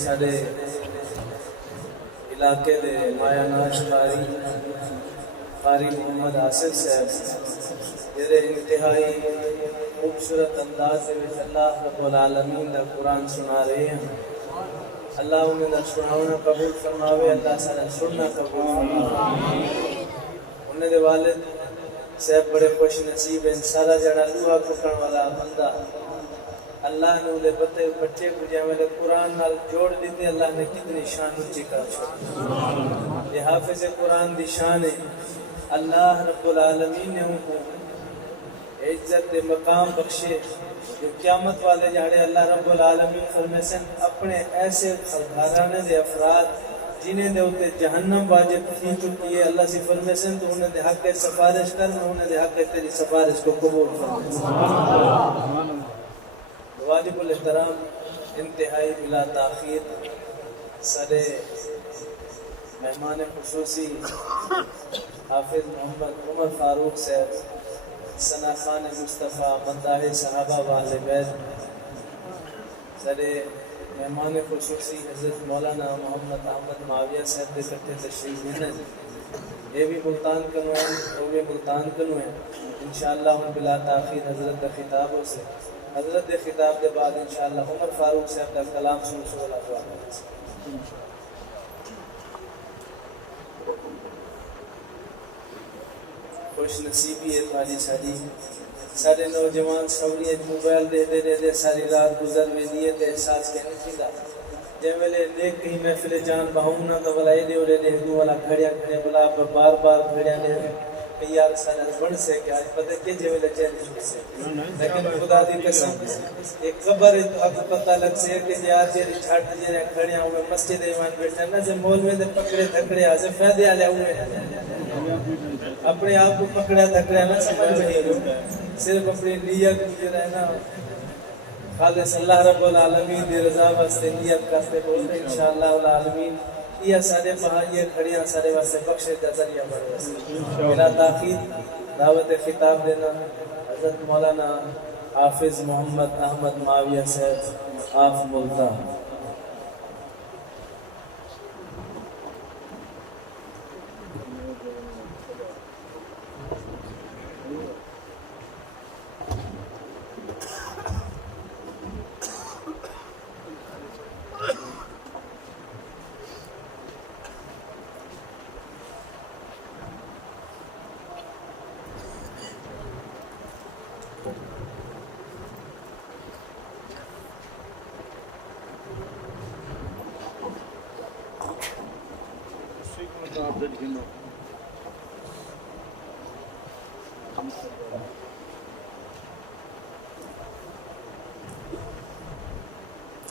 سارے علاقے دے مایا ناش قاری محمد آصف صاحب جڑے انتہائی خوبصورت انداز میں اللہ رب العالمین دا قرآن سنا رہے ہیں. اللہ انہیں دا سناونا قبول فرماوے، اللہ سارا سننا قبول فرماوے. انہیں دے والد صاحب بڑے خوش نصیب ہیں. سارا جڑا لوہا کٹن والا بندہ اللہ نے انہیں بچے کو جہاں میں قرآن نال جوڑ دیتے، اللہ نے کتنی شان اچھی کر چھوڑی. یہ حافظ قرآن دی شان ہے. اللہ رب العالمین نے ان کو عزت مقام بخشے جو قیامت والے جاڑے اللہ رب العالمین فرمے سن اپنے ایسے گھرانے دے افراد جنہیں دے ہوتے جہنم واجب کی چکی ہے، اللہ سے فرمے سن تو انہیں دے حق سفارش کر، انہیں دے حق تیری سفارش کو قبول فرمے. واجب الاحترام انتہائی بلا تاخیر سارے مہمان خصوصی حافظ محمد عمر فاروق صاحب، ثنا خان مصطفیٰ، مداح صحابہ والے بیت، سارے مہمان خصوصی حضرت مولانا محمد احمد معاویہ صاحب کے کٹھے تشریف ہیں. یہ بھی ملتان کنو ہیں، وہ بھی ملتان کنو ہیں. انشاءاللہ ہم بلا تاخیر حضرت کا خطابوں سے حضرت دے خطاب کے بعد انشاءاللہ عمر فاروق صاحب کا کلام سن سولا دعا کریں. خوش نصیبی ہے تھوڑی ساری سارے نوجوان سوڑی موبائل دے دے ساری رات گزر میں دیے تے احساس کہنے چیزا جے ویلے دیکھ کہیں محفل جان بہونا تو بلا دے اولے دے دو والا کھڑیا کھڑیا بلا بار بار کھڑیا دے یار سارا بڑھ سے کہ آج پتہ کہ جے ویلے چہرے چھوٹ سے، لیکن خدا دی قسم ایک خبر ہے تو آپ کو پتہ لگ سے کہ یار جیرے چھاٹ جیرے کھڑیا ہوئے مسجد ایمان بیٹھا نا جے مول میں دے پکڑے دھکڑے آج فیدے آلے ہوئے اپنے آپ کو پکڑا دھکڑا نہ سمجھ رہی ہو، صرف اپنی نیت جو رہنا خالص اللہ رب العالمین دی رضا واسطے نیت کرتے بولتے انشاءاللہ العالمین. یہ سارے بہائیے کھڑیاں سارے واسطے بخشے کا ذریعہ بڑھ واسطے. بلا تاخیر دعوت خطاب دینا حضرت مولانا حافظ محمد احمد معاویہ صاحب آف ملتان.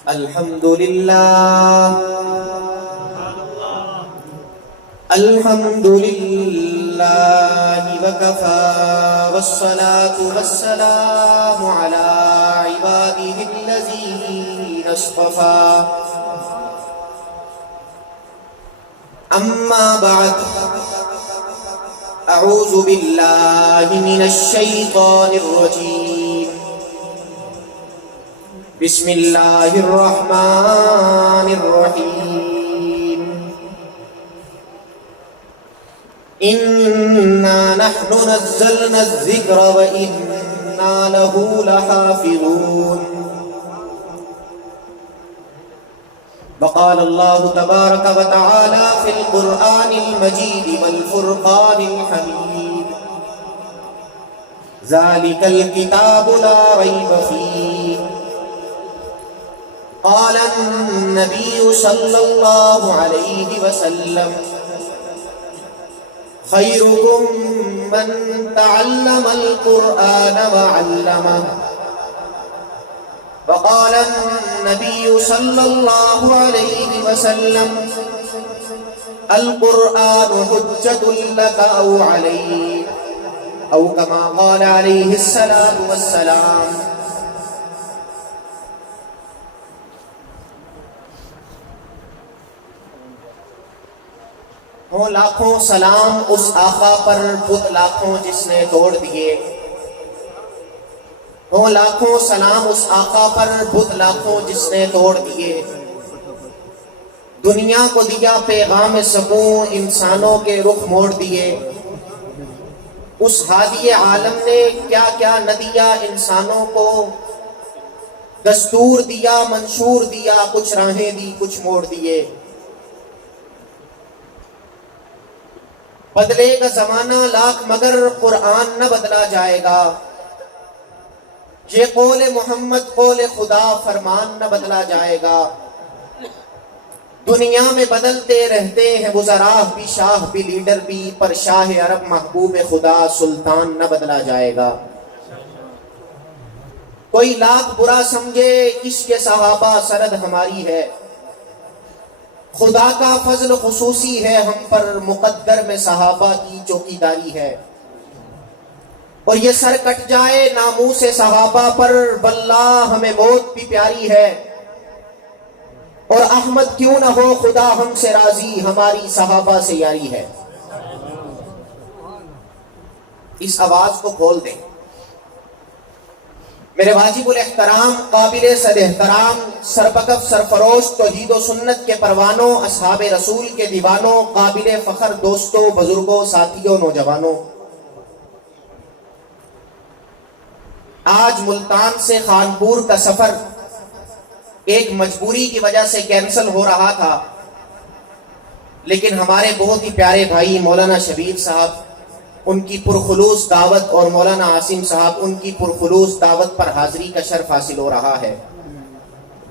الحمد لله وكفى والصلاة والسلام على عباده الذين اصطفى. أما بعد أعوذ بالله من الشيطان الرجيم. بسم الله الرحمن الرحيم. إنا نحن نزلنا الذكر وإنا له لحافظون. وقال الله تبارك وتعالى في القرآن المجيد والفرقان الحميد. ذلك الكتاب لا ريب فيه. قال النبي صلى الله عليه وسلم خيركم من تعلم القرآن وعلمه. وقال النبي صلى الله عليه وسلم القرآن حجة لك أو عليك أو كما قال عليه الصلاة والسلام. ہوں لاکھوں سلام اس آقا پر بت لاکھوں جس نے توڑ دیے، ہو لاکھوں سلام اس آقا پر، بت لاکھوں جس نے توڑ دیے، دنیا کو دیا پیغام سکون، انسانوں کے رخ موڑ دیے۔ اس ہادی عالم نے کیا کیا نہ دیا انسانوں کو، دستور دیا منشور دیا، کچھ راہیں دی کچھ موڑ دیے۔ بدلے گا زمانہ لاکھ مگر قرآن نہ بدلا جائے گا، یہ قول محمد قول خدا فرمان نہ بدلا جائے گا۔ دنیا میں بدلتے رہتے ہیں وزراء بھی، شاہ بھی، لیڈر بھی، پر شاہ عرب محبوب خدا سلطان نہ بدلا جائے گا۔ کوئی لاکھ برا سمجھے عشق صحابہ سرد ہماری ہے، خدا کا فضل خصوصی ہے ہم پر، مقدر میں صحابہ کی چوکیداری ہے۔ اور یہ سر کٹ جائے ناموس صحابہ پر، واللہ ہمیں موت بھی پیاری ہے۔ اور احمد کیوں نہ ہو خدا ہم سے راضی، ہماری صحابہ سے یاری ہے۔ اس آواز کو کھول دیں۔ میرے واجب الاحترام، قابل صد احترام، سربکف سرفروش، توحید و سنت کے پروانوں، اصحاب رسول کے دیوانوں، قابل فخر دوستوں، بزرگوں، ساتھیوں، نوجوانوں، آج ملتان سے خانپور کا سفر ایک مجبوری کی وجہ سے کینسل ہو رہا تھا، لیکن ہمارے بہت ہی پیارے بھائی مولانا شبیر صاحب، ان کی پرخلوص دعوت، اور مولانا عاصم صاحب، ان کی پرخلوص دعوت پر حاضری کا شرف حاصل ہو رہا ہے۔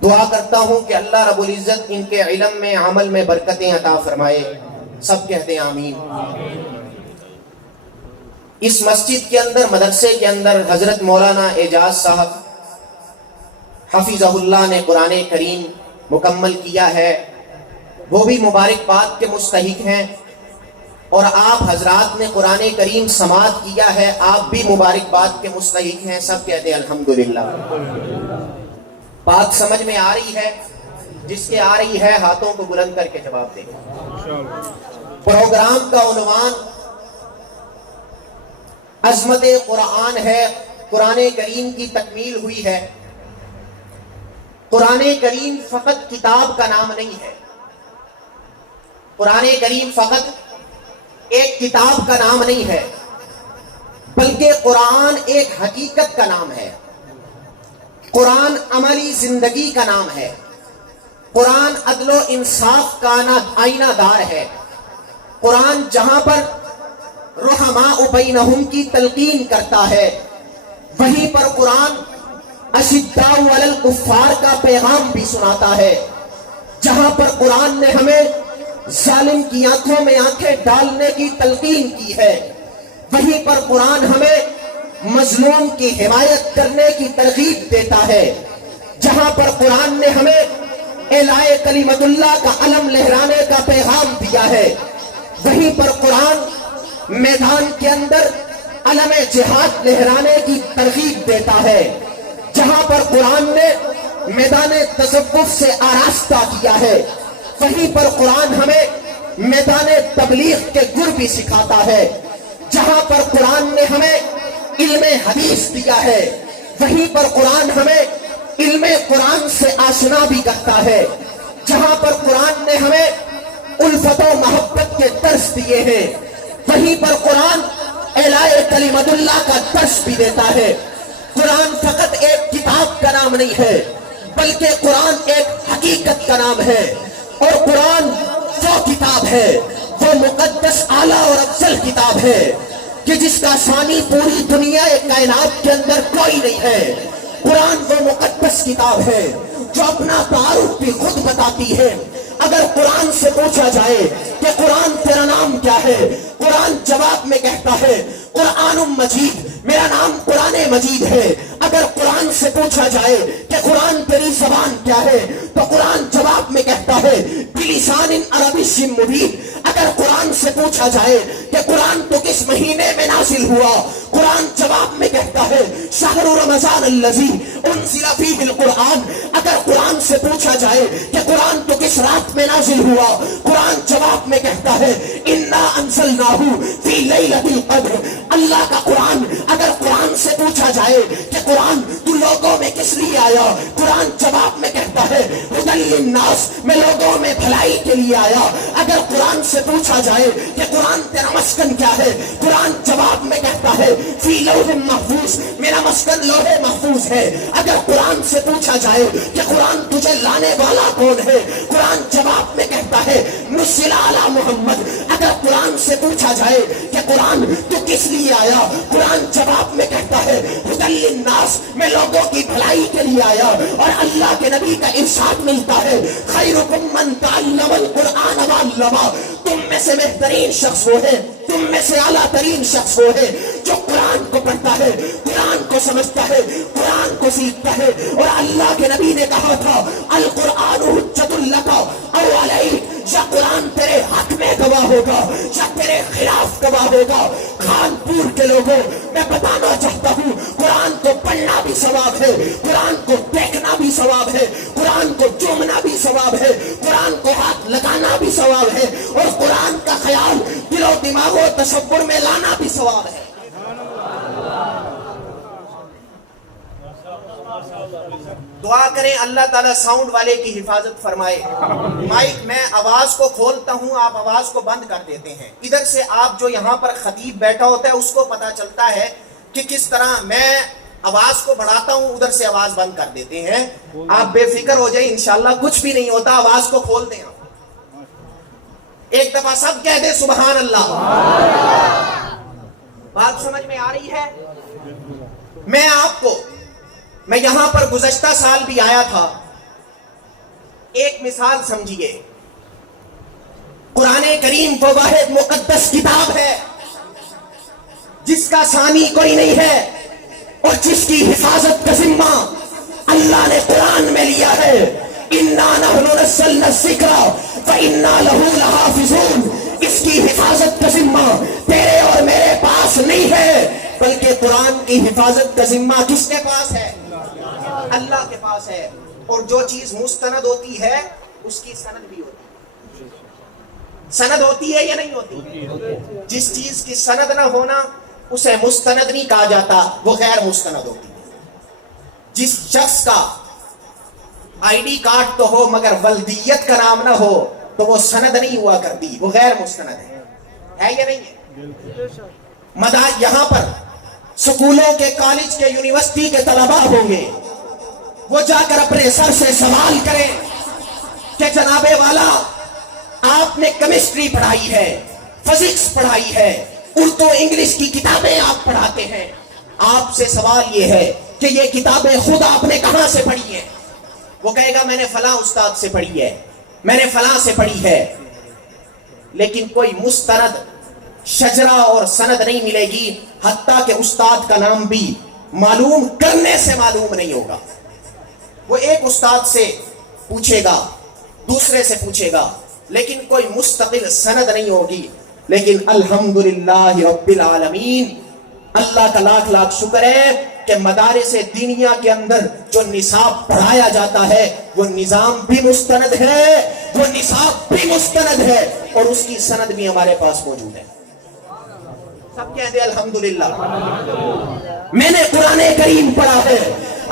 دعا کرتا ہوں کہ اللہ رب العزت ان کے علم میں، عمل میں برکتیں عطا فرمائے۔ سب کہتے ہیں آمین۔ اس مسجد کے اندر، مدرسے کے اندر، حضرت مولانا اعجاز صاحب حفظہ اللہ نے قرآن کریم مکمل کیا ہے، وہ بھی مبارکباد کے مستحق ہیں، اور آپ حضرات نے قرآن کریم سماعت کیا ہے، آپ بھی مبارکباد کے مستحق ہیں۔ سب کہتے ہیں الحمدللہ۔ بات سمجھ میں آ رہی ہے؟ جس کے آ رہی ہے ہاتھوں کو بلند کر کے جواب دیں۔ پروگرام کا عنوان عظمت قرآن ہے، قرآن کریم کی تکمیل ہوئی ہے۔ قرآن کریم فقط کتاب کا نام نہیں ہے، قرآن کریم فقط ایک کتاب کا نام نہیں ہے، بلکہ قرآن ایک حقیقت کا نام ہے، قرآن عملی زندگی کا نام ہے، قرآن عدل و انصاف کا آئینہ دار ہے۔ قرآن جہاں پر رحماء بینہم کی تلقین کرتا ہے، وہیں پر قرآن اشداء علی الکفار کا پیغام بھی سناتا ہے۔ جہاں پر قرآن نے ہمیں ظالم کی آنکھوں میں آنکھیں ڈالنے کی تلقین کی ہے، وہیں پر قرآن ہمیں مظلوم کی حمایت کرنے کی ترغیب دیتا ہے۔ جہاں پر قرآن نے ہمیں اعلاء کلمت اللہ کا علم لہرانے کا پیغام دیا ہے، وہیں پر قرآن میدان کے اندر علم جہاد لہرانے کی ترغیب دیتا ہے۔ جہاں پر قرآن نے میدان تصوف سے آراستہ کیا ہے، وہیں پر قرآن ہمیں میدان تبلیغ کے گر بھی سکھاتا ہے۔ جہاں پر قرآن نے ہمیں علم حدیث دیا ہے، وہیں پر قرآن ہمیں علم قرآن سے آشنا بھی کرتا ہے۔ جہاں پر قرآن نے ہمیں الفت و محبت کے درس دیے ہیں، وہیں پر قرآن اعلاء کلمت اللہ کا درس بھی دیتا ہے۔ قرآن فقط ایک کتاب کا نام نہیں ہے، بلکہ قرآن ایک حقیقت کا نام ہے، اور قرآن وہ کتاب ہے، وہ مقدس اعلیٰ اور افضل کتاب ہے کہ جس کا ثانی پوری دنیا کائنات کے اندر کوئی نہیں ہے۔ قرآن وہ مقدس کتاب ہے جو اپنا تعارف بھی خود بتاتی ہے۔ اگر قرآن سے پوچھا جائے کہ قرآن تیرا نام کیا ہے، قرآن جواب میں کہتا ہے قرآن مجید، میرا نام قرآن مجید ہے۔ اگر قرآن سے پوچھا جائے کہ قرآن تیری زبان کیا ہے، تو قرآن جواب میں کہتا ہے بلسان عربی مبین۔ اگر قرآن سے پوچھا جائے کہ قرآن تو کس مہینے میں نازل ہوا، قرآن جواب میں کہتا ہے شہر رمضان الذی انزل فیہ القرآن۔ اگر قرآن سے پوچھا جائے کہ قرآن تو کس رات میں نازل ہوا، قرآن جواب میں کہتا ہے انا انزلناہ فی لیلۃ القدر۔ اللہ کا قرآن، اگر قرآن سے پوچھا جائے کہ قرآن لوگوں میں کس لیے آیا؟ قرآن جواب میں کہتا ہے ہدی للناس، میں لوگوں میں بھلائی کے لیے آیا۔ اگر قرآن سے پوچھا جائے کہ قرآن تیرا مسکن کیا ہے، قرآن جواب میں کہتا ہے فی لوح محفوظ، میرا مسکن لوح محفوظ ہے۔ اگر قرآن سے پوچھا جائے کہ قرآن تجھے لانے والا کون ہے، قرآن جواب میں کہتا ہے نزل علی محمد۔ اگر قرآن سے پوچھا جائے کہ قرآن تو کس لیے آیا، قرآن جواب میں کہتا ہے ہدی للناس، میں لوگوں کی بھلائی کے لیے آیا۔ اور اللہ کے نبی کا ارشاد ملتا ہے خیرکم من تعلم القرآن وعلمہ، تم میں سے بہترین شخص وہ ہے، تم میں سے اعلیٰ ترین شخص وہ ہے جو قرآن کو پڑھتا ہے، قرآن کو سمجھتا ہے، قرآن کو سیکھتا ہے۔ اور اللہ کے نبی نے کہا تھا القرآن حجت لک او علیک، یا قرآن تیرے حق میں گواہ ہوگا یا تیرے خلاف گواہ ہوگا۔ کانپور کے لوگوں، میں بتانا چاہتا ہوں قرآن کو پڑھنا بھی ثواب ہے، قرآن کو دیکھنا بھی ثواب ہے، قرآن کو چومنا بھی ثواب ہے، قرآن کو ہاتھ لگانا بھی ثواب ہے، اور قرآن کا خیال دل و دماغ و تصور میں لانا بھی ثواب ہے۔ دعا کریں اللہ تعالیٰ ساؤنڈ والے کی حفاظت فرمائے۔ مائک میں آواز کو کھولتا ہوں، آپ آواز کو بند کر دیتے ہیں۔ ادھر سے آپ جو یہاں پر خطیب بیٹھا ہوتا ہے اس کو پتا چلتا ہے کہ کس طرح میں آواز کو بڑھاتا ہوں، ادھر سے آواز بند کر دیتے ہیں۔ آپ بے فکر ہو جائیں، انشاءاللہ کچھ بھی نہیں ہوتا، آواز کو کھول دیں۔ ایک دفعہ سب کہہ دیں سبحان اللہ۔ بات سمجھ میں آ رہی ہے؟ میں یہاں پر گزشتہ سال بھی آیا تھا۔ ایک مثال سمجھیے، قرآن کریم وہ واحد مقدس کتاب ہے جس کا ثانی کوئی نہیں ہے، اور جس کی حفاظت کا ذمہ اللہ نے قرآن میں لیا ہے۔ اِنَّا نَحْنُ نَزَّلْنَا الذِّكْرَ وَإِنَّا لَهُ لَحَافِظُونَ، اس کی حفاظت کا ذمہ تیرے اور میرے پاس نہیں ہے، بلکہ قرآن کی حفاظت کا ذمہ کس کے پاس ہے؟ اللہ کے پاس ہے۔ اور جو چیز مستند ہوتی ہے اس کی سند بھی ہوتی ہے۔ سند ہوتی ہے یا نہیں ہوتی؟ جس چیز کی سند نہ ہونا اسے مستند نہیں کہا جاتا، وہ غیر مستند ہوتی ہے۔ جس شخص کا آئی ڈی کارڈ تو ہو مگر ولدیت کا نام نہ ہو تو وہ سند نہیں ہوا کرتی، وہ غیر مستند ہے یا نہیں ہے؟ یہاں پر سکولوں کے، کالج کے، یونیورسٹی کے طلباء ہوں گے، وہ جا کر اپنے سر سے سوال کریں کہ جناب والا آپ نے کیمسٹری پڑھائی ہے، فزکس پڑھائی ہے، اردو انگلش کی کتابیں آپ پڑھاتے ہیں، آپ سے سوال یہ ہے کہ یہ کتابیں خود آپ نے کہاں سے پڑھی ہیں؟ وہ کہے گا میں نے فلاں استاد سے پڑھی ہے، میں نے فلاں سے پڑھی ہے، لیکن کوئی مستند شجرہ اور سند نہیں ملے گی، حتیٰ کہ استاد کا نام بھی معلوم کرنے سے معلوم نہیں ہوگا۔ وہ ایک استاد سے پوچھے گا، دوسرے سے پوچھے گا، لیکن کوئی مستقل سند نہیں ہوگی۔ لیکن الحمدللہ رب العالمین، اللہ کا لاکھ لاکھ شکر ہے کہ مدارس دینیا کے اندر جو نصاب پڑھایا جاتا ہے وہ نظام بھی مستند ہے، وہ نصاب بھی مستند ہے، اور اس کی سند بھی ہمارے پاس موجود ہے۔ سب کہہ دے الحمدللہ۔ میں نے قرآن کریم پڑھا ہے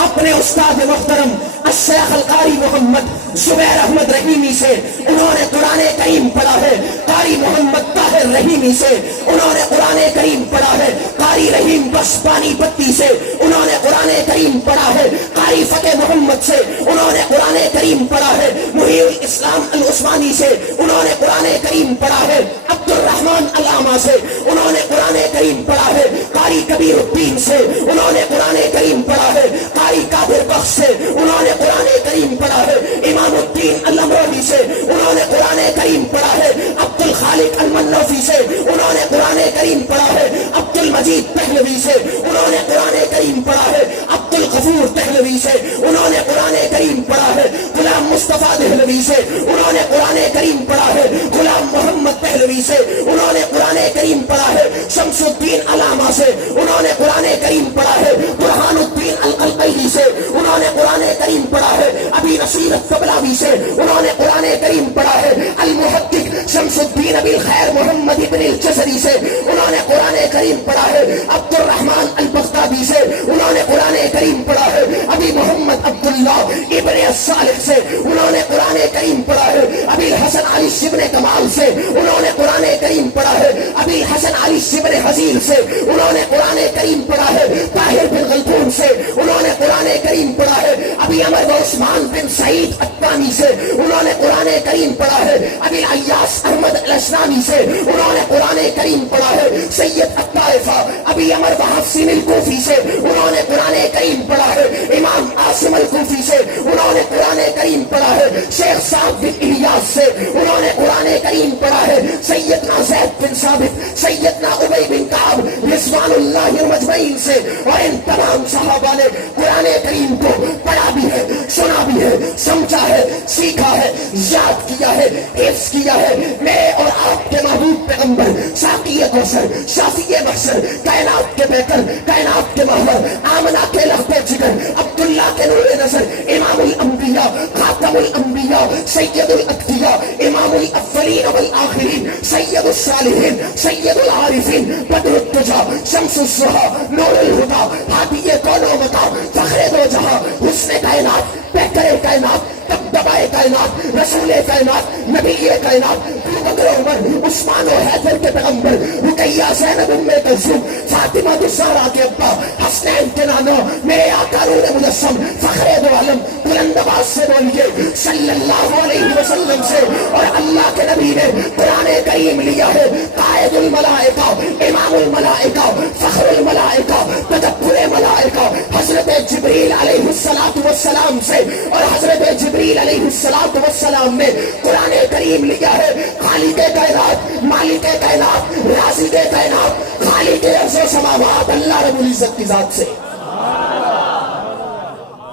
اپنے استاد محترم الشیخ القاری محمد زبیر احمد رحیمی سے، انہوں نے قرآن کریم پڑھا ہے قاری محمد طاہر رحیمی سے، انہوں نے قرآن کریم پڑھا ہے قاری رحیم بخش پانی پتی سے، انہوں نے قرآن کریم پڑھا ہے قاری فتح محمد سے، انہوں نے قرآن کریم پڑھا ہے محی الاسلام العثمانی سے، انہوں نے قرآن کریم پڑھا ہے عبد الرحمن علامہ سے، انہوں نے قرآن کریم پڑھا ہے قاری کبیر الدین سے، انہوں نے قرآن کریم پڑھا ہے قاری قادر بخش سے، انہوں نے قرآن کریم پڑھا ہے امام الدین الامروی سے، انہوں نے قرآن کریم پڑھا ہے عبد الخالق المنوفی سے، انہوں نے قرآن کریم پڑھا ہے عبد المجید دہلوی سے، انہوں نے قرآن کریم پڑھا ہے عبد الغفور دہلوی سے، انہوں نے قرآن کریم پڑھا ہے غلام مصطفیٰ دہلوی سے، انہوں نے قرآن کریم پڑھا ہے غلام محمد دہلوی سے، انہوں نے قرآن کریم پڑھا ہے شمس الدین علامہ سے، انہوں نے قرآن کریم پڑھا ہے برہان الدین القلقیلی سے، انہوں نے قرآن کریم پڑھا ہے ابی نصیر الطبلاوی سے، انہوں نے قرآن کریم پڑھا ہے المحقق شمس الدین ابی الخیر محمد ابن الجزری سے، انہوں نے قرآن کریم پڑھا ہے عبد الرحمن البغدادی سے، انہوں نے قرآن کریم پڑھا ہے. ابھی محمد عبداللہ ابن صالح سے انہوں نے قرآن کریم پڑھا ہے. ابھی حسن علی ابن کمال سے انہوں نے قرآن کریم پڑھا ہے. ابھی حسن علی ابن حزیر سے انہوں نے قرآن کریم پڑھا ہے. طاہر بن غلطون سے انہوں نے قرآن کریم پڑھا ہے. ابھی عمر و عثمان بن سعید الطانی سے انہوں نے قرآن کریم پڑھا ہے. ابھی عیاس احمد الاسلامی سے انہوں نے قرآن کریم پڑھا ہے. سید الطائفہ ابھی عمر و حفصین الکوفی سے انہوں نے قرآن کریم پڑھا ہے. امام عاصم الکوفی سے انہوں نے قرآن کریم پڑھا ہے. شیخ سعد بن الیاس سے انہوں نے قرآن کریم پڑھا ہے. سیدنا زید بن ثابت، سیدنا ابی بن کعب رضوان اللہ مجمعین سے اور ان تمام صحابہ نے قرآن کریم کو پڑھا بھی ہے، سنا بھی ہے، سمجھا ہے، سیکھا ہے، یاد کیا ہے، حفظ کیا ہے. میں اور آپ کے محبوب پیغمبر ساقی کوثر، شافی محشر، کائنات کے بہتر، کائنات کے محور، آمنہ کے لہتے جگر، عبداللہ کے نور نظر، امام الانبیاء، خاتم الانبیاء، سید الاتقیاء، امام الاولین والآخرین، سید الصالحین، سید العارفین، بدر الدجا، شمس الضحیٰ، نور الہدیٰ، ہادی کون و مکان، فخر دو جہاں، حسن کائنات، بہتر کائنات، دبدبائے کائنات، رسول کائنات، نبی کائنات، ابو بکر عمر، عثمان و حیدر کے پیغمبر، رقیہ زینب ام کلثوم، فاطمہ الزہرا کے ابا، حسنین کے نانو، میرے آقا نور مجسم، فخر دو عالم، بلند آواز سے بولیے صلی اللہ علیہ وسلم سے. اور اللہ کے نبی نے قرآن کریم لیا ہے. قائد الملائکہ، امام الملائکہ، فخر الملائکہ، تدبر ملائکہ، حضرت جبریل علیہ السلام سے اور حضرت جبریل علیہ السلام نے قرآن کریم لیا ہے. خالق کائنات، مالک کائنات، رازق کائنات، خالق ارض و سماوات اللہ رب العزت کی ذات سے.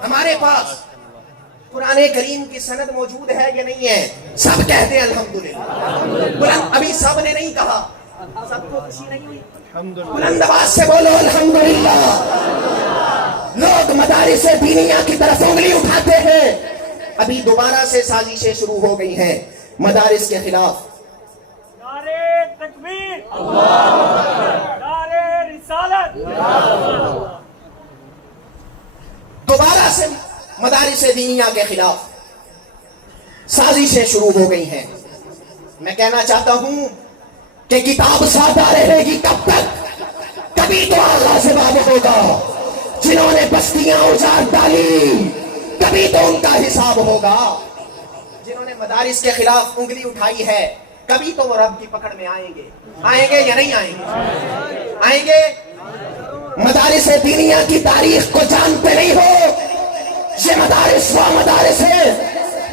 ہمارے پاس قرآن کریم کی سند موجود ہے یا نہیں ہے؟ سب کہتے ہیں الحمدللہ. بلند ابھی سب نے نہیں کہا، سب کو خوشی نہیں ہوئی؟ بلند آواز سے بولو الحمدللہ. لوگ مدارس دینیہ کی طرف انگلی اٹھاتے ہیں. ابھی دوبارہ سے سازشیں شروع ہو گئی ہیں مدارس کے خلاف. نعرے تکبیر، نعرے رسالت. دوبارہ سے مدارس دینیہ کے خلاف سازشیں شروع ہو گئی ہیں. میں کہنا چاہتا ہوں کہ کتاب سادہ رہے گی کب تک؟ کبھی تو آغاز باب ہوگا. جنہوں نے بستیاں اجاڑ ڈالی کبھی تو ان کا حساب ہوگا. جنہوں نے مدارس کے خلاف انگلی اٹھائی ہے کبھی تو وہ رب کی پکڑ میں آئیں گے. آئیں گے یا نہیں آئیں گے؟ آئیں گے. مدارس دینیہ کی تاریخ کو جانتے نہیں ہو؟ یہ مدارس وہ مدارس ہیں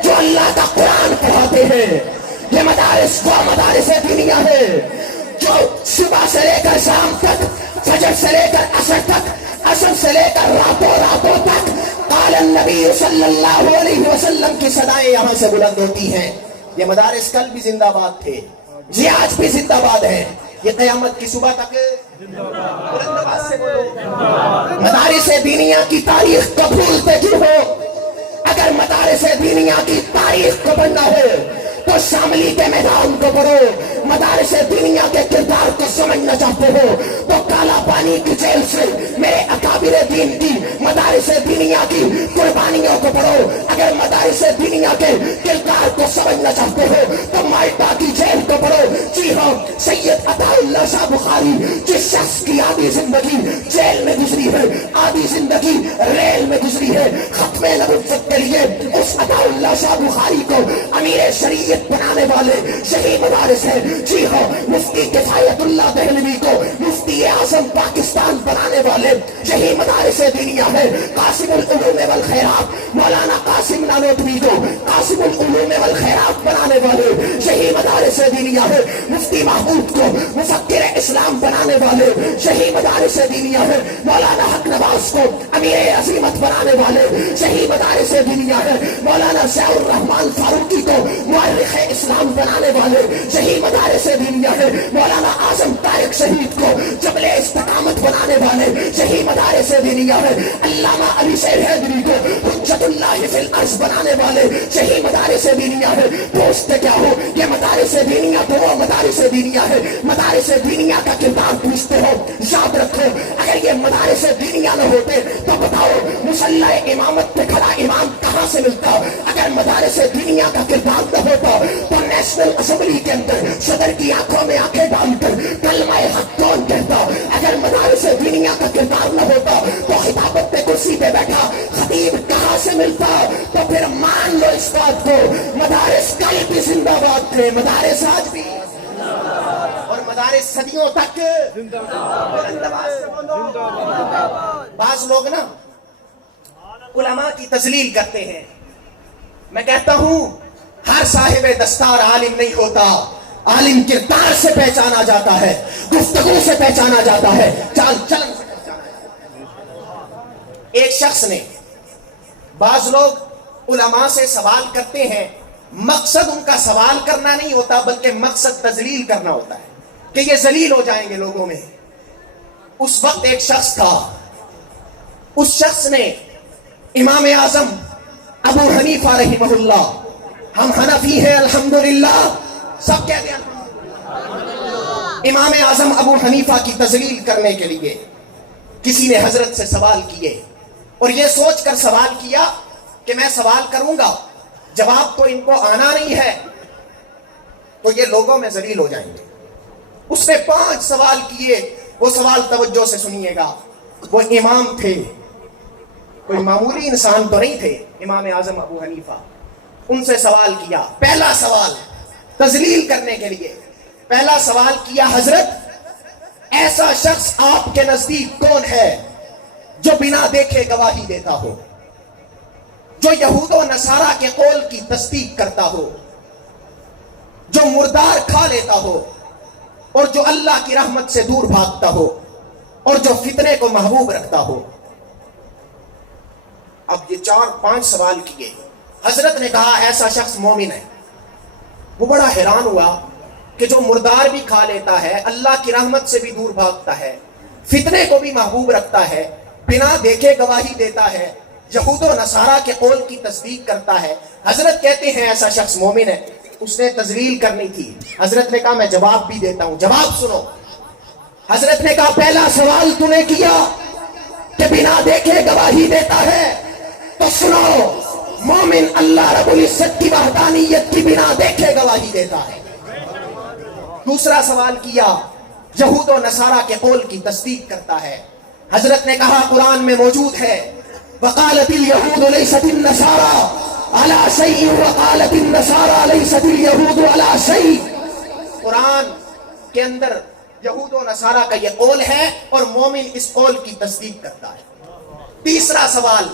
جو اللہ کا قرآن پڑھاتے ہیں. یہ مدارس وہ مدارس دینیہ ہے جو صبح سے لے کر شام تک، فجر سے لے کر عصر تک، عصر سے لے کر راتوں تک قال النبی صلی اللہ علیہ وسلم کی صدائیں یہاں سے بلند ہوتی ہیں. یہ مدارس کل بھی زندہ باد تھے، یہ آج بھی زندہ باد ہیں، یہ قیامت کی صبح تک بلند آواز سے بولو. مدارس دینیہ کی تاریخ کو بھولتے کیوں ہو؟ اگر مدارس دینیہ کی تاریخ کو پڑھنا ہے تو شاملی کے میدان کو پڑھو. مدارس دینیہ کے کردار کو سمجھنا چاہتے ہو تو کالا پانی کی جیل سے میرے اکابر دین کی مدارس دینیہ کی قربانیوں کو پڑھو. اگر مدارس دینیہ کے کردار کو سمجھنا چاہتے ہو تو مالٹا کی جیل کو پڑھو. جی ہاں، سید عطا اللہ شاہ بخاری جس شخص کی آدھی زندگی جیل میں گزری ہے، آدھی زندگی ریل میں گزری ہے، ختم نبوت کے لیے اس عطا اللہ شاہ بخاری کو امیر شریعت بنانے والے یہی مدارس ہیں. جی ہاں، مفتی کفایت اللہ دہلوی کو مفتی اعظم پاکستان بنانے والے یہی مدارس دینیہ ہے. قاسم العلوم والخیرات مولانا قاسم نانوتوی کو قاسم العلوم والخیرات بنانے والے یہی مدارس دینیہ ہے. مفتی محمود کو مفکر اسلام بنانے والے یہی مدارس دینیہ ہے. مولانا حق نواز کو امیر عظیمت بنانے والے یہی مدارس دینیہ ہے. مولانا ضیاء الرحمن فاروقی کو مورخ اسلام بنانے والے یہی مدارس دینیہ ہے. مولانا اعظم طارق شہید کو جبل استقامت بنانے والے یہی مدارس دینیہ ہے. علامہ علی شیر حیدری کو حجت اللہ فی الارض بنانے والے یہی مدارس دینیہ ہے. پوچھتے کیا ہو؟ یہ مدارس دینیہ تو وہ مدارس دینیہ ہے. مدارس دینیہ کا کردار پوچھتے ہو. یاد رکھو اگر یہ مدارس دینیہ نہ ہوتے تو بتاؤ مصلی امامت پہ کھڑا امام کہاں سے ملتا؟ اگر مدارس دینیہ کا کردار نہ ہوتا تو نیشنل اسمبلی کے اندر صدر کی آنکھوں میں آنکھیں ڈال کر کلمہ حق کون کہتا؟ اگر مدارس دینیہ کا کردار نہ ہوتا تو خطابت پہ کرسی پہ بیٹھا خطیب کہاں سے ملتا؟ تو پھر مان لو اس بات کو، مدارس کل بھی زندہ باد تھے، مدارس آج بھی، اور مدارس صدیوں تک زندہ باد. بعض لوگ نا علماء کی تذلیل کرتے ہیں. میں کہتا ہوں ہر صاحب دستار عالم نہیں ہوتا. عالم کردار سے پہچانا جاتا ہے، گفتگو سے پہچانا جاتا ہے، چال چلن سے پہچانا جاتا ہے. ایک شخص نے، بعض لوگ علماء سے سوال کرتے ہیں، مقصد ان کا سوال کرنا نہیں ہوتا بلکہ مقصد تذلیل کرنا ہوتا ہے کہ یہ ذلیل ہو جائیں گے لوگوں میں. اس وقت ایک شخص تھا، اس شخص نے امام اعظم ابو حنیفہ رحمہ اللہ، ہم حنفی ہیں الحمدللہ، سب کہتے ہیں امام اعظم ابو حنیفہ کی تذلیل کرنے کے لیے کسی نے حضرت سے سوال کیے اور یہ سوچ کر سوال کیا کہ میں سوال کروں گا، جواب تو ان کو آنا نہیں ہے تو یہ لوگوں میں ذلیل ہو جائیں گے. اس نے 5 سوال کیے. وہ سوال توجہ سے سنیے گا. وہ امام تھے، کوئی معمولی انسان تو نہیں تھے، امام اعظم ابو حنیفہ. ان سے سوال کیا. پہلا سوال تذلیل کرنے کے لیے پہلا سوال کیا، حضرت ایسا شخص آپ کے نزدیک کون ہے جو بنا دیکھے گواہی دیتا ہو، جو یہود و نصارہ کے قول کی تصدیق کرتا ہو، جو مردار کھا لیتا ہو اور جو اللہ کی رحمت سے دور بھاگتا ہو اور جو فتنے کو محبوب رکھتا ہو. اب یہ 4-5 سوال کیے. حضرت نے کہا ایسا شخص مومن ہے. وہ بڑا حیران ہوا کہ جو مردار بھی کھا لیتا ہے، اللہ کی رحمت سے بھی دور بھاگتا ہے، فتنے کو بھی محبوب رکھتا ہے، بنا دیکھے گواہی دیتا ہے، یہود و نصارہ کے قول کی تصدیق کرتا ہے. حضرت کہتے ہیں ایسا شخص مومن ہے. اس نے تذلیل کرنی تھی. حضرت نے کہا میں جواب بھی دیتا ہوں، جواب سنو. حضرت نے کہا پہلا سوال تو نے کیا کہ بنا دیکھے گواہی دیتا ہے، تو سنو مومن اللہ رب العزت کی وحدانیت کی بنا دیکھے گواہی دیتا ہے. دوسرا سوال کیا، یہود و نصارہ کے قول کی تصدیق کرتا ہے. حضرت نے کہا قرآن میں موجود ہے وقالت اليهود ليست النصارى على شيء وقالت النصارى ليست اليهود على شيء. قرآن کے اندر یہود و نصارہ کا یہ قول ہے اور مومن اس قول کی تصدیق کرتا ہے. تیسرا سوال،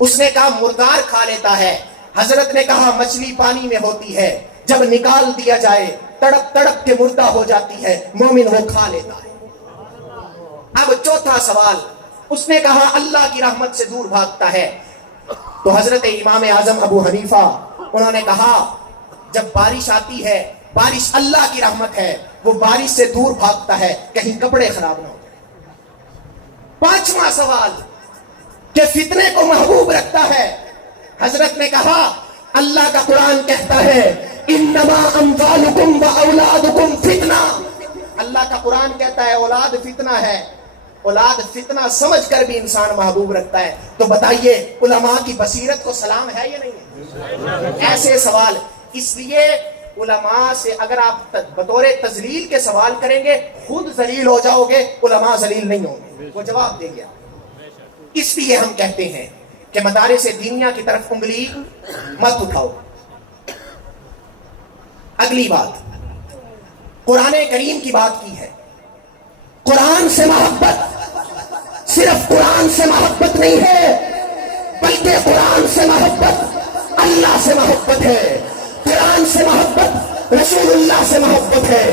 اس نے کہا مردار کھا لیتا ہے. حضرت نے کہا مچھلی پانی میں ہوتی ہے، جب نکال دیا جائے تڑپ تڑپ کے مردہ ہو جاتی ہے، مومن وہ کھا لیتا ہے. اب چوتھا سوال، اس نے کہا اللہ کی رحمت سے دور بھاگتا ہے. تو حضرت امام اعظم ابو حنیفہ انہوں نے کہا جب بارش آتی ہے، بارش اللہ کی رحمت ہے، وہ بارش سے دور بھاگتا ہے کہیں کپڑے خراب نہ ہو. پانچواں سوال کہ فتنے کو محبوب رکھتا ہے. حضرت نے کہا اللہ کا قرآن کہتا ہے انما اموالکم واولادکم فتنہ. اللہ کا قرآن کہتا ہے اولاد فتنہ ہے. اولاد فتنہ سمجھ کر بھی انسان محبوب رکھتا ہے. تو بتائیے علماء کی بصیرت کو سلام ہے یا نہیں ہے؟ ایسے سوال. اس لیے علماء سے اگر آپ بطور تذلیل کے سوال کریں گے خود ذلیل ہو جاؤ گے، علماء ذلیل نہیں ہوں گے، وہ جواب دیں گے. اس لیے ہم کہتے ہیں کہ مدارس دینیہ کی طرف انگلی مت اٹھاؤ. اگلی بات، قرآن کریم کی بات کی ہے. قرآن سے محبت صرف قرآن سے محبت نہیں ہے بلکہ قرآن سے محبت اللہ سے محبت ہے. قرآن سے محبت رسول اللہ سے محبت ہے.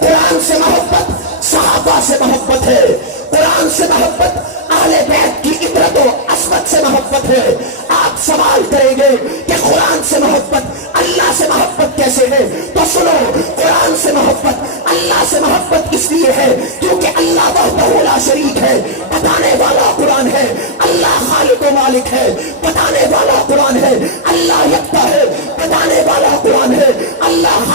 قرآن سے محبت صحابہ سے محبت ہے. قرآن سے محبت اہل بیت کی عبرت و عصمت سے محبت ہے. آپ سوال کریں گے کہ قرآن سے محبت اللہ سے محبت کیسے ہے؟ تو سنو، قرآن سے محبت اللہ سے محبت اس لیے ہے کیونکہ اللہ وحدہ لا شریک ہے. بتانے والا قرآن ہے. اللہ خالق و مالک ہے. بتانے والا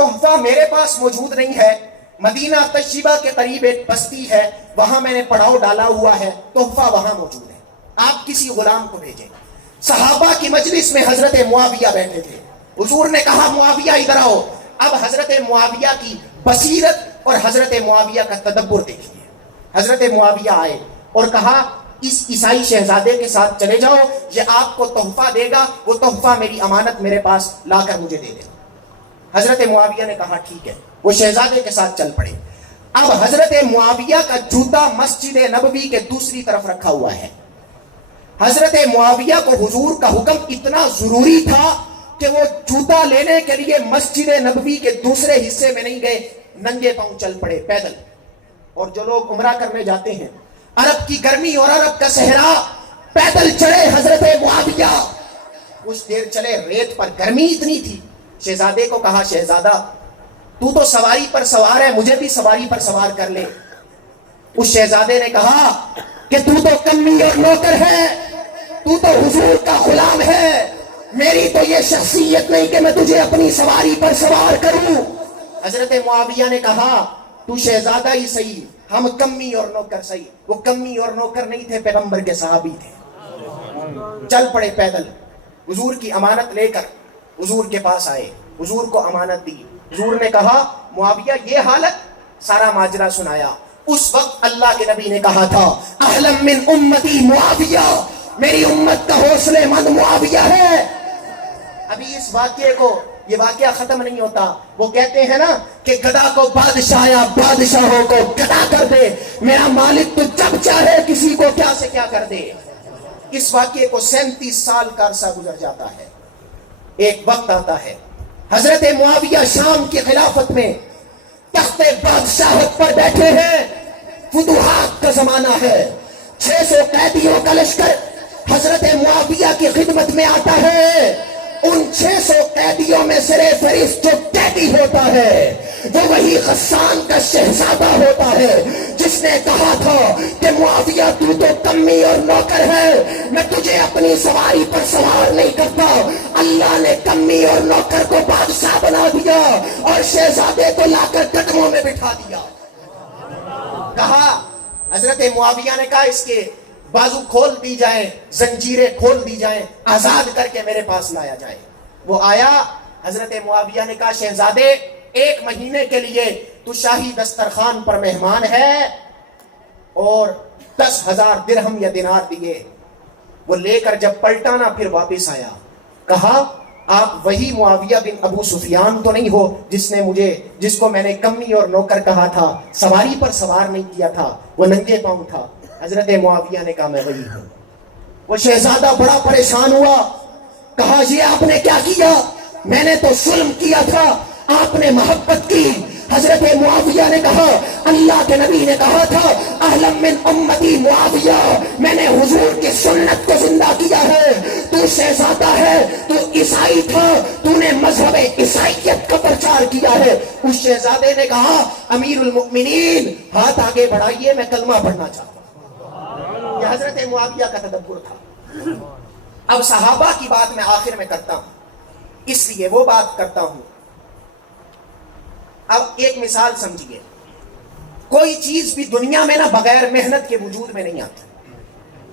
تحفہ میرے پاس موجود نہیں ہے، مدینہ طیبہ کے قریب ایک بستی ہے، وہاں میں نے پڑاؤ ڈالا ہوا ہے، تحفہ وہاں موجود ہے، آپ کسی غلام کو بھیجیں۔ صحابہ کی مجلس میں حضرت معاویہ بیٹھے تھے، حضور نے کہا معاویہ ادھر آؤ۔ اب حضرت معاویہ کی بصیرت اور حضرت معاویہ کا تدبر دیکھیے۔ حضرت معاویہ آئے اور کہا اس عیسائی شہزادے کے ساتھ چلے جاؤ، یہ آپ کو تحفہ دے گا، وہ تحفہ میری امانت میرے پاس لا کر مجھے دے دے۔ حضرت معاویہ نے کہا ٹھیک ہے، وہ شہزادے کے ساتھ چل پڑے۔ اب حضرت معاویہ کا جوتا مسجد نبوی کے دوسری طرف رکھا ہوا ہے۔ حضرت معاویہ کو حضور کا حکم اتنا ضروری تھا کہ وہ جوتا لینے کے لیے مسجد نبوی کے دوسرے حصے میں نہیں گئے، ننگے پاؤں چل پڑے پیدل۔ اور جو لوگ عمرہ کرنے جاتے ہیں، عرب کی گرمی اور عرب کا صحرا، پیدل چلے حضرت معاویہ، کچھ دیر چلے، ریت پر گرمی اتنی تھی۔ شہزادے کو کہا شہزادہ تو سواری پر سوار ہے، مجھے بھی سواری پر سوار کر لے۔ اس شہزادے نے کہا کہ تو کمی اور نوکر ہے، تو حضور کا غلام ہے، میری تو یہ شخصیت نہیں کہ میں تجھے اپنی سواری پر سوار کروں۔ حضرت معاویہ نے کہا تو شہزادہ ہی صحیح، ہم کمی اور نوکر صحیح۔ وہ کمی اور نوکر نہیں تھے، پیغمبر کے صحابی تھے۔ چل پڑے پیدل، حضور کی امانت لے کر حضور کے پاس آئے، حضور کو امانت دی۔ حضور نے کہا معاویہ یہ حالت، سارا ماجرا سنایا۔ اس وقت اللہ کے نبی نے کہا تھا احلم من امتی معاویہ، میری امت کا حوصلے مند معاویہ ہے۔ ابھی اس واقعے کو، یہ واقعہ ختم نہیں ہوتا۔ وہ کہتے ہیں نا کہ گدا کو بادشاہ یا بادشاہوں کو گدا کر دے، میرا مالک تو جب چاہے کسی کو کیا سے کیا کر دے۔ اس واقعے کو 37 سال کا عرصہ گزر جاتا ہے۔ ایک وقت آتا ہے حضرت معاویہ شام کی خلافت میں تخت بادشاہت پر بیٹھے ہیں، فتوحات کا زمانہ ہے، 600 قیدیوں کا لشکر حضرت معاویہ کی خدمت میں آتا ہے۔ ان 600 قیدیوں میں سر فہرست جو قیدی ہوتا ہے وہ وہی غسان کا شہزادہ ہوتا ہے جس نے کہا تھا کہ معاویہ تو کمی اور نوکر ہے، میں تجھے اپنی سواری پر سوار نہیں کرتا۔ اللہ نے کمی اور نوکر کو بادشاہ بنا دیا اور شہزادے کو لا کر قدموں میں بٹھا دیا۔ کہا حضرت معاویہ نے کہا اس کے بازو کھول دی جائیں، زنجیریں کھول دی جائیں، آزاد کر کے میرے پاس لایا جائے۔ وہ آیا، حضرت معاویہ نے کہا شہزادے 1 مہینے کے لیے تو شاہی دسترخوان پر مہمان ہے، اور 10,000 درہم یا دینار دیے۔ وہ لے کر جب پلٹانا پھر واپس آیا، کہا آپ وہی معاویہ بن ابو سفیان تو نہیں ہو جس کو میں نے کمی اور نوکر کہا تھا، سواری پر سوار نہیں کیا تھا، وہ ننگے پاؤں تھا۔ حضرت معاویہ نے کہا میں وہی ہوں۔ وہ شہزادہ بڑا پریشان ہوا، کہا یہ آپ نے کیا کیا؟ میں نے تو ظلم کیا تھا، آپ نے محبت کی۔ حضرت معاویہ نے کہا اللہ کے نبی نے کہا تھا احلم من امتی معاویہ، میں نے حضور کی سنت کو زندہ کیا ہے۔ تو شہزادہ ہے، تو عیسائی تھا، تو نے مذہب عیسائیت کا پرچار کیا ہے۔ اس شہزادے نے کہا امیر المؤمنین ہاتھ آگے بڑھائیے، میں کلمہ پڑھنا چاہتا ہوں۔ یہ حضرت معاویہ کا تدبر تھا۔ اب صحابہ کی بات میں آخر میں کرتا ہوں، اس لیے وہ بات کرتا ہوں۔ اب ایک مثال سمجھیے، کوئی چیز بھی دنیا میں نہ بغیر محنت کے وجود میں نہیں آتی،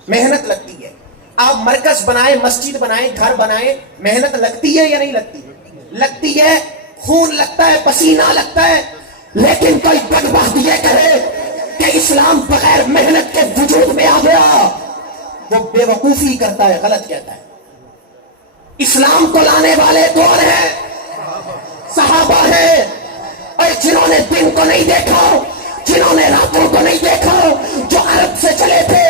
محنت لگتی ہے۔ آپ مرکز بنائیں، مسجد بنائیں، گھر بنائیں، محنت لگتی ہے یا نہیں لگتی؟ لگتی ہے، خون لگتا ہے، پسینہ لگتا ہے۔ لیکن کوئی بدبخت یہ کہے کہ اسلام بغیر محنت کے وجود میں آ گیا، وہ بے وقوفی کرتا ہے، غلط کہتا ہے۔ اسلام کو لانے والے کون ہیں؟ صحابہ ہیں، اور جنہوں نے دن کو نہیں دیکھا، جنہوں نے راتوں کو نہیں دیکھا، جو عرب سے چلے تھے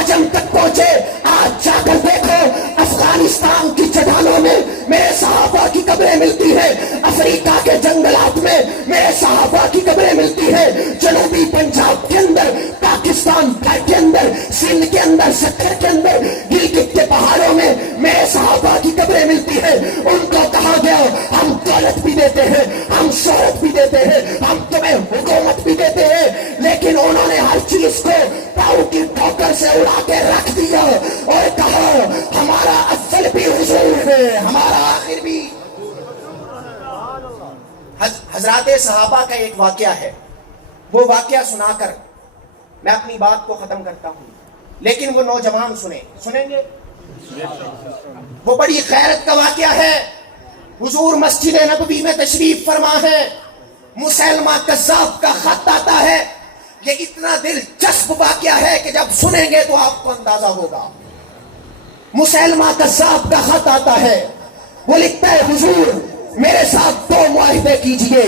عجم تک پہنچے۔ آج جا کر دیکھو افغانستان کی چٹانوں میں میرے صحابہ کی قبریں ملتی ہیں، افریقہ کے جنگلات میں میرے صحابہ کی قبریں ملتی ہیں، جنوبی پنجاب کے اندر، پاکستان کے اندر، سندھ کے اندر، سکر کے اندر، گلگت کے پہاڑوں میں میرے صحابہ کی قبریں ملتی ہیں۔ ان کو کہا گیا ہم دولت بھی دیتے ہیں، ہم شہرت بھی دیتے ہیں، ہم تمہیں حکومت بھی دیتے ہیں، لیکن انہوں نے ہر چیز کو پاؤں کی ٹھوکر سے اڑا کے رکھ دیا اور کہا ہمارا اول بھی حضور ہے، ہمارا آخر بھی۔ حضرات صحابہ کا ایک واقعہ ہے، وہ واقعہ سنا کر میں اپنی بات کو ختم کرتا ہوں، لیکن وہ نوجوان سنیں گے؟ وہ بڑی غیرت کا واقعہ ہے۔ حضور مسجد نبوی میں تشریف فرما ہے، مسیلمہ کذاب کا خط آتا ہے۔ یہ اتنا دلچسپ واقعہ ہے کہ جب سنیں گے تو آپ کو اندازہ ہوگا۔ مسیلمہ کذاب کا خط آتا ہے، وہ لکھتا ہے حضور میرے ساتھ 2 معاہدے کیجئے،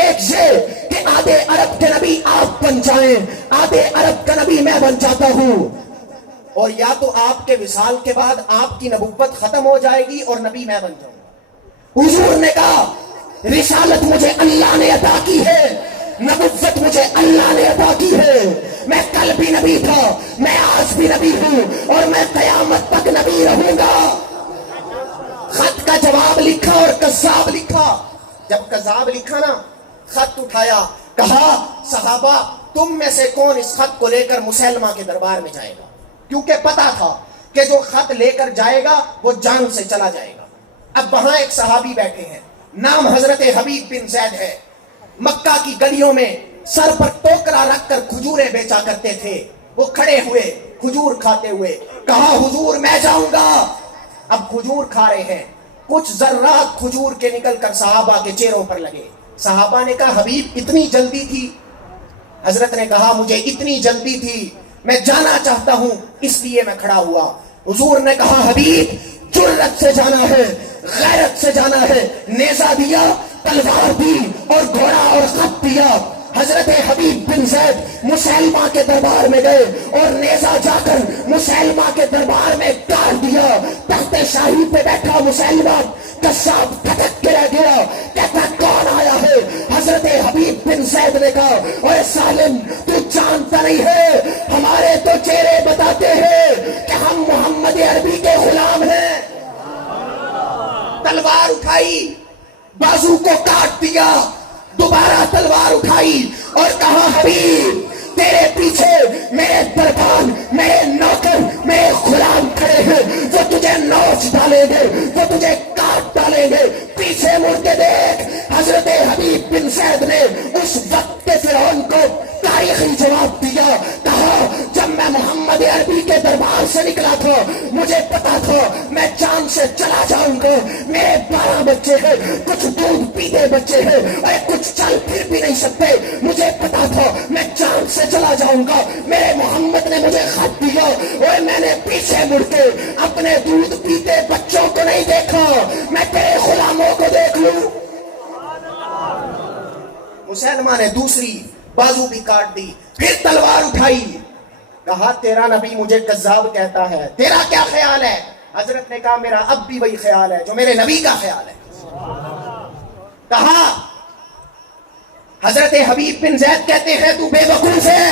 ایک یہ کہ آدھے عرب کے نبی آپ بن جائیں، آدھے عرب کا نبی میں بن جاتا ہوں، اور یا تو آپ کے وصال کے بعد آپ کی نبوت ختم ہو جائے گی اور نبی میں بن جاؤں گا۔ حضور نے کہا رسالت مجھے اللہ نے عطا کی ہے، نبوت مجھے اللہ نے عطا کی ہے، میں کل بھی نبی تھا، میں آج بھی نبی ہوں، اور میں قیامت تک نبی رہوں گا۔ خط کا جواب لکھا اور کذاب لکھا۔ جب کذاب لکھا نا، خط اٹھایا، کہا صحابہ تم میں سے کون اس خط کو لے کر مسیلمہ کے دربار میں جائے گا؟ کیونکہ پتا تھا کہ جو خط لے کر جائے گا وہ جان سے چلا جائے گا۔ اب وہاں ایک صحابی بیٹھے ہیں، نام حضرت حبیب بن زید ہے، مکہ کی گلیوں میں سر پر ٹوکرا رکھ کر کھجوریں بیچا کرتے تھے۔ وہ کھڑے ہوئے کھجور کھاتے ہوئے، کہا حضور میں جاؤں گا۔ اب کھجور کھا رہے ہیں، کچھ ذرات کھجور کے نکل کر صحابہ کے چہروں پر لگے۔ صحابہ نے کہا حبیب اتنی جلدی تھی؟ حضرت نے کہا مجھے اتنی جلدی تھی، میں جانا چاہتا ہوں اس لیے میں کھڑا ہوا۔ حضور نے کہا حبیب جرأت سے جانا ہے، غیرت سے جانا ہے۔ نیزہ دیا، تلوار دی، اور گھوڑا اور خط دیا۔ حضرت حبیب بن زید مسیلمہ کے دربار میں گئے اور نیزہ جا کر مسیلمہ کے دربار میں کاٹ دیا۔ تخت شاہی پہ بیٹھا مسیلمہ قصاب پھٹک کے رہ گیا، کہتا کون آیا ہے؟ حضرت حبیب بن زید نے کہا اوے سالم تو جانتا نہیں ہے، ہمارے تو چہرے بتاتے ہیں کہ ہم محمد عربی کے غلام ہیں۔ تلوار اٹھائی، بازو کو کاٹ دیا، دوبارہ تلوار اٹھائی اور کہا حبیب تیرے پیچھے میرے دربان، میرے نوکر، میرے غلام کھڑے ہیں، وہ تجھے نوچ ڈالیں گے، وہ تجھے کاٹ ڈالیں گے۔ پیچھے مڑ کے دیکھ، حضرت حبیب بن زید نے اس وقت کے فرعون کو تاریخی جواب دیا، کہا جب میں محمد عربی کے دربار سے نکلا تھا مجھے پتا تھا میں جان سے چلا جاؤں گا، میرے 12 بچے ہیں، کچھ دودھ پیتے بچے ہیں اور کچھ چل پھر بھی نہیں سکتے، مجھے پتا تھا میں جان سے چلا جاؤں گا۔ میرے محمد نے مجھے خط دیا اور میں نے پیچھے مڑ کے اپنے دودھ پیتے بچوں کو نہیں دیکھا، میں تیرے غلاموں کو دیکھ لوں۔ مسلمہ نے دوسری بازو بھی کاٹ دی، پھر تلوار اٹھائی، کہا تیرا نبی مجھے کذاب کہتا ہے، تیرا کیا خیال ہے؟ حضرت نے کہا میرا اب بھی وہی خیال ہے جو میرے نبی کا خیال ہے۔ کہا حضرت حبیب بن زید کہتے ہیں تو بے وقوف ہے،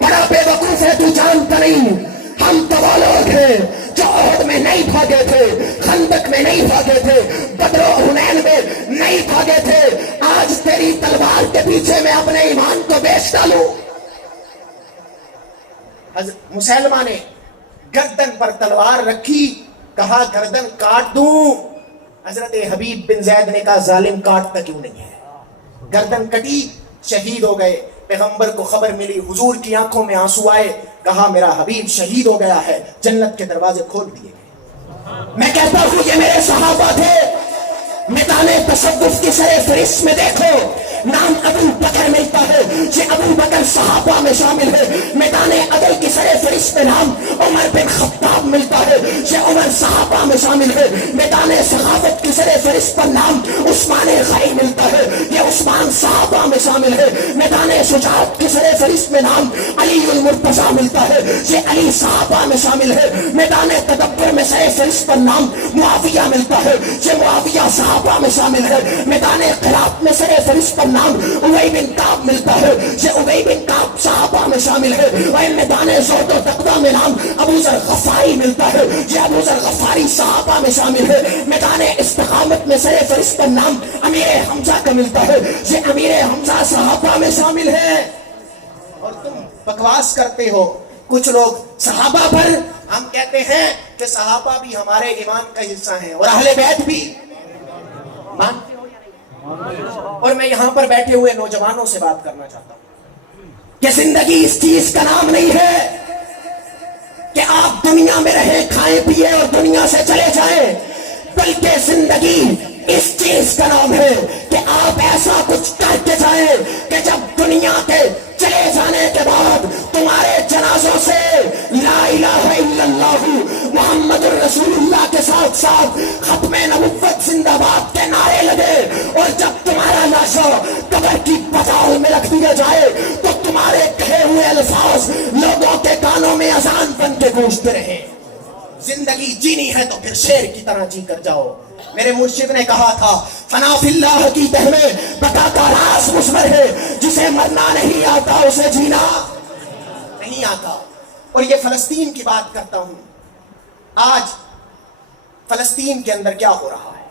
بڑا بے وقوف ہے، تو جانتا نہیں ہم تو وہ لوگ ہیں جو احد میں نہیں بھاگے تھے، خندق میں نہیں بھاگے تھے، بدر و حنین میں نہیں بھاگے تھے، آج تیری تلوار کے پیچھے میں اپنے ایمان کو بیچ ڈالوں۔ مسلمہ نے گردن پر تلوار رکھی، کہا گردن کاٹ دوں۔ حضرت حبیب بن زید نے کہا ظالم کاٹتا کیوں نہیں ہے؟ گردن کٹی، شہید ہو گئے۔ پیغمبر کو خبر ملی، حضور کی آنکھوں میں آنسو آئے، کہا میرا حبیب شہید ہو گیا ہے، جنت کے دروازے کھول دیے گئے۔ میں کہتا ہوں یہ میرے صحابہ تھے۔ میدان تصوف کی سر فہرست میں دیکھو نام ابو بکر ملتا ہے، یہ ابو بکر صحابہ میں شامل ہے۔ میدان عدل کی سر فہرست میں نام عمر بن خطاب ملتا ہے، یہ عمر صحابہ میں شامل ہے۔ میدان سخاوت کی سر فہرست پر نام عثمان غنی ملتا ہے، یہ عثمان صحابہ میں شامل ہے۔ میدان شجاعت کی سر فہرست میں نام علی المرتضیٰ ملتا ہے، یہ علی صحابہ میں شامل ہے۔ میدان تدبر میں سر فہرست پر نام معاویہ ملتا ہے، یہ معاویہ صحابہ میں شامل ہے۔ میدان قرات میں سر فہرست پر نام ابی بن کعب ملتا ہے، یہ ابی بن کعب صحابہ میں شامل ہے۔ اور میدان زہد و تقویٰ میں نام ابو ذر غفاری ملتا ہے، یہ ابو ذر غفاری صحابہ میں شامل ہے۔ میدان استقامت میں سر فہرست پر نام امیر حمزہ کا ملتا ہے، یہ امیر حمزہ صحابہ میں شامل ہے۔ اور تم بکواس کرتے ہو کچھ لوگ صحابہ پر، ہم کہتے ہیں کہ صحابہ بھی ہمارے ایمان کا حصہ ہیں اور اہل بیت بھی۔ مانتے ہو یا نہیں؟ اور میں یہاں پر بیٹھے ہوئے نوجوانوں سے بات کرنا چاہتا ہوں کہ زندگی اس چیز کا نام نہیں ہے کہ آپ دنیا میں رہیں کھائیں پیے اور دنیا سے چلے جائیں، بلکہ زندگی اس چیز کا نام ہے کہ آپ ایسا کچھ کر کے جائیں کہ جب دنیا کے چلے جانے کے بعد تمہارے جنازوں سے لا الہ الا اللہ محمد الرسول اللہ کے ساتھ ساتھ ختم نبوت زندہ باد کے نعرے لگے، اور جب تمہارا لاشا قبر کی پتال میں رکھ دیا جائے تو تمہارے کہے ہوئے الفاظ لوگوں کے کانوں میں اذان بن کے گونجتے رہے۔ زندگی جینی ہے تو پھر شیر کی طرح جی کر جاؤ۔ میرے مرشد نے کہا تھا فنا فی اللہ کی تہ میں بقا کا راز مثمر ہے، جسے مرنا نہیں آتا اسے جینا نہیں آتا۔ اور یہ فلسطین کی بات کرتا ہوں، آج فلسطین کے اندر کیا ہو رہا ہے؟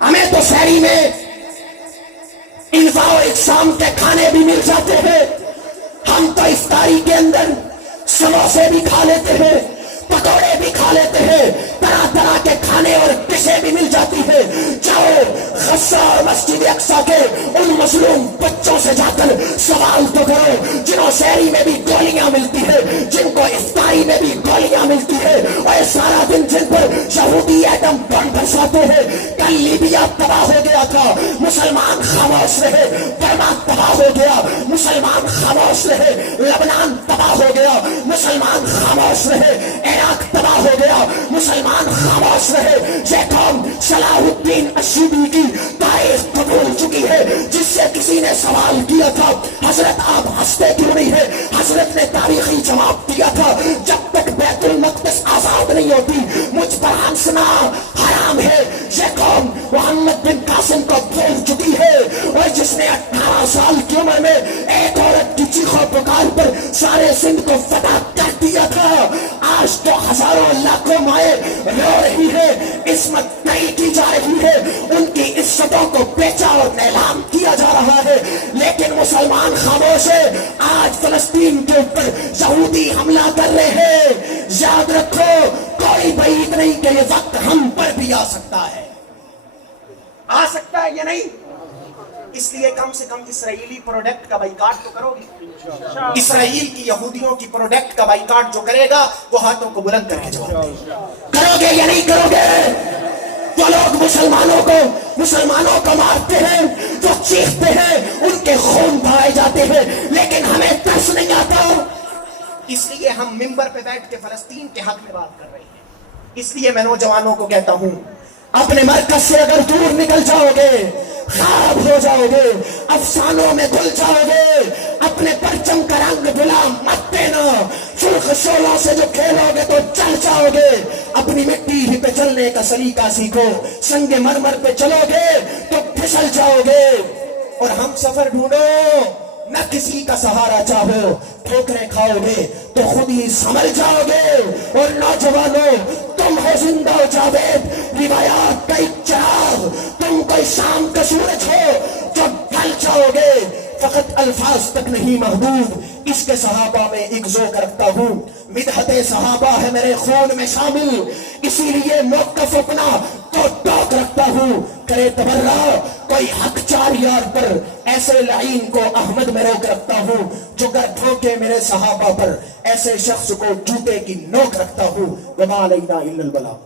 ہمیں تو شہری میں انفاع و اقسام کے کھانے بھی مل جاتے ہیں، ہم تو افطاری کے اندر سموسے بھی کھا لیتے ہیں، پکوڑے بھی کھا لیتے ہیں، طرح طرح کے کھانے اور ڈشیں بھی مل جاتی ہیں۔ جاؤ غزہ اور مسجد اقصی کے ان مظلوم بچوں سے جا کر سوال تو کرو جنہوں شہری میں بھی گولیاں ملتی ہے، جن کو افطاری میں بھی گولیاں ملتی ہے، اور سارا دن جن پر یہودی ایٹم بم برساتے ہیں۔ کل لیبیا تباہ ہو گیا تھا، مسلمان خاموش رہے، برما تباہ ہو گیا، مسلمان خاموش رہے، لبنان تباہ ہو گیا، مسلمان خاموش رہے، عراق تباہ ہو گیا، مسلمان خاموش رہے۔ یہ قوم صلاح الدین ایوبی کی تاریخ بدل چکی ہے، جس سے کسی نے سوال کیا تھا حضرت آپ ہنستے کیوں نہیں ہے؟ حضرت نے تاریخی جواب دیا تھا جب تک بیت المقدس آزاد نہیں ہوتی مجھ پر ہنسنا حرام ہے۔ یہ قوم محمد بن قاسم کو بھول چکی ہے، اور جس نے 18 سال کی عمر میں ایک عورت کی چیخو پکار پر سارے سندھ کو فتح کر دیا تھا، آج تو ہزاروں لاکھوں مائیں رو رہی ہے، عصمت نہیں کی جا رہی ہے، ان کی عزتوں کو بیچا اور نیلام کیا جا رہا ہے، لیکن مسلمان خاموش ہے۔ آج فلسطین کے اوپر یہودی حملہ کر رہے ہیں، یاد رکھو کوئی بعید نہیں کہ یہ وقت ہم پر بھی آ سکتا ہے، آ سکتا ہے یا نہیں؟ اس لیے کم سے کم اسرائیلی پروڈکٹ کا بائیکاٹ تو کرو گے۔ اسرائیل کی یہودیوں کی پروڈکٹ کا بائیکاٹ جو کرے گا وہ ہاتھوں کو بلند کر کے جواب دے۔ کرو گے یا نہیں کرو گے؟ جو لوگ مسلمانوں کو مارتے ہیں، جو چیختے ہیں، ان کے خون بہائے جاتے ہیں، لیکن ہمیں ترس نہیں آتا۔ اس لیے ہم ممبر پہ بیٹھ کے فلسطین کے حق میں بات کر رہے ہیں۔ اس لیے میں نوجوانوں کو کہتا ہوں اپنے مرکز سے اگر دور نکل جاؤ گے خراب ہو جاؤ گے، افسانوں میں دھل جاؤ گے، اپنے پرچم کا رنگ بلا مت دینا، سرخ شولوں سے جو کھیلو گے تو چل جاؤ گے۔ اپنی مٹی ہی پہ چلنے کا سلیقہ سیکھو، سنگ مرمر پہ چلو گے تو پھسل جاؤ گے۔ اور ہم سفر ڈھونڈو، نہ کسی کا سہارا چاہو، ٹھوکریں کھاؤ گے تو خود ہی سنبھل جاؤ گے۔ اور نوجوانوں تم ہو زندہ و جاوید روایات کا ایک چراغ، تم کوئی شام کا سورج ہو جو ڈھل جاؤ گے۔ فقط الفاظ تک نہیں محبوب، اس کے صحابہ میں ایک ذوق رکھتا ہوں، مدحت صحابہ ہے میرے خون میں شامل، اسی لیے موقف اپنا تو ٹوک رکھتا ہوں۔ کرے تبرہ کوئی حق چار یار پر، ایسے لعین کو احمد میں روک رکھتا ہوں، جو گر ٹھوکے میرے صحابہ پر، ایسے شخص کو جوتے کی نوک رکھتا ہوں۔ وما علینا الا البلاغ۔